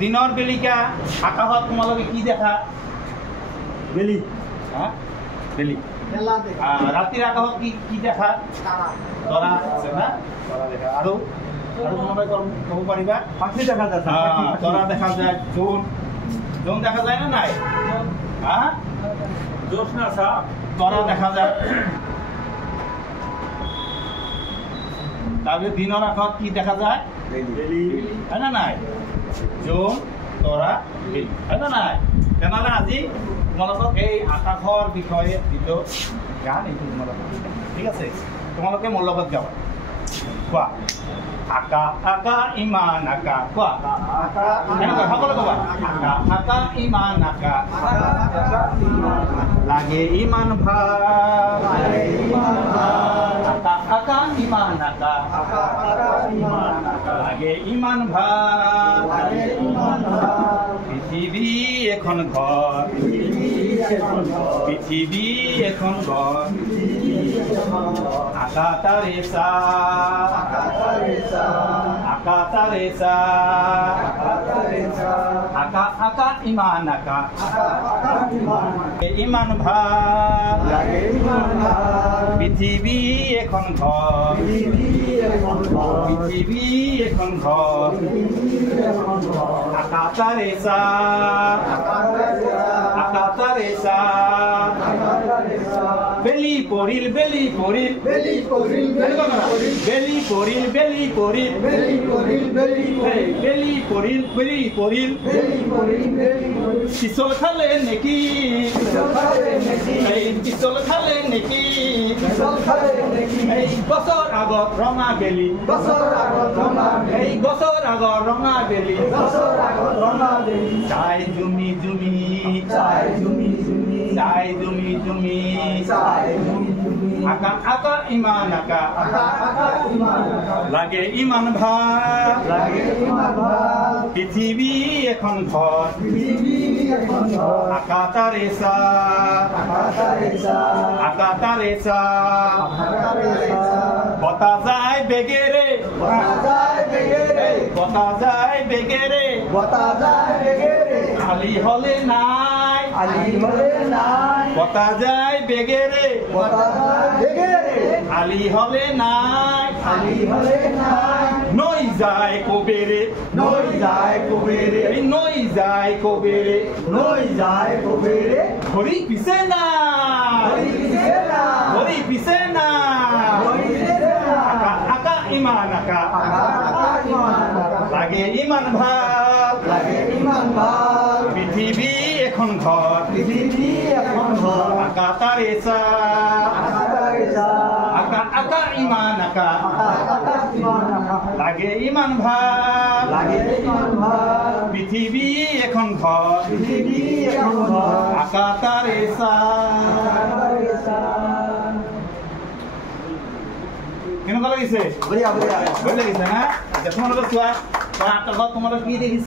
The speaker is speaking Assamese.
দিনৰ বেলিকা আকাশত তোমালোকে কি দেখা? বেলি বেলি। ৰাতিৰ আকাশত কি দেখা? তৰা আছে না? তৰা দেখা। আৰু তোমালোকে ক'ব পাৰিবা? পাখি দেখা যায়। তৰা দেখা যায়। জোন দেখা যায় না নাই? তৰা দেখা যায়। তাৰপিছত দিনৰ আকাশত কি দেখা যায়? হয় না নাই? জোন, তৰা, বেলি। হয় না নাই? তেনেহ'লে আজি তোমালোকক এই আকাশৰ বিষয়ে যিটো গান এইটো তোমালোকক ঠিক আছে? তোমালোকে মোৰ লগত গাবা। কোৱা আকা আকা ইমান আকা। কোৱা সকলো ক'বা। আকা আকা ইমান আকা লাগে ইমান ভাল। আকা আকা ইমান আকা লাগে ইমান ভাল। পৃথিৱী এখন ঘৰ, পৃথিৱী এখন ঘৰ। আকা তাৰে চাহ, আকা তাৰে চাহ। আকা আকা ইমান আকা ইমান ভাল। পৃথিৱী এখন ঘৰ, পৃথিৱী এখন ঘৰ। আকা তাৰে চাহ, আকা তাৰে চাহ। বেলি পৰিল, বেলি পৰিল, বেলি পৰিল, বেলি পৰিল, বেলি পৰিল, বেলি পৰিল, বেলি পৰিল, বেলি পৰিল, বেলি পৰিল। পিছল খালে নেকি? পিছল খালে নেকি? এই গছৰ আগত ৰঙা বেলি, এই গছৰ আগত ৰঙা বেলি। চাই জুমি জুমি, চাই জুমি জুমি, চাই জুমি জুমি। আকা আকা ইমান আকা লাগে ইমান ভাল। পৃথিৱী এখন ঘৰ, আকা তাৰে চাহ, আকা তাৰে চাহ। বতাহ যায় বেগেৰে, বতাহ যায় বেগেৰে। খালি হলে নাই, বতাহ যায় বেগেৰে। খালি হলে নাই, নৈ যায় কবেৰে, নৈ যায় কবেৰে, নৈ যায় কবেৰে, নৈ যায় কবেৰে। ঘড়ী পিছে না, ঘড়ী পিছে না। আকা আকা ইমান আকা লাগে ইমান ভাল। পৃথিৱী এখন ঘৰ, আকা তাৰে চাহ। আকা আকা ইমান আকা লাগে ইমান ভাল। পৃথিৱী এখন ঘৰ, আকা তাৰে চাহ। কেনেকুৱা লাগিছে? বঢ়িয়া লাগিছে না? তোমালোকে চোৱা আকাশত তোমালোকে কি দেখিছে?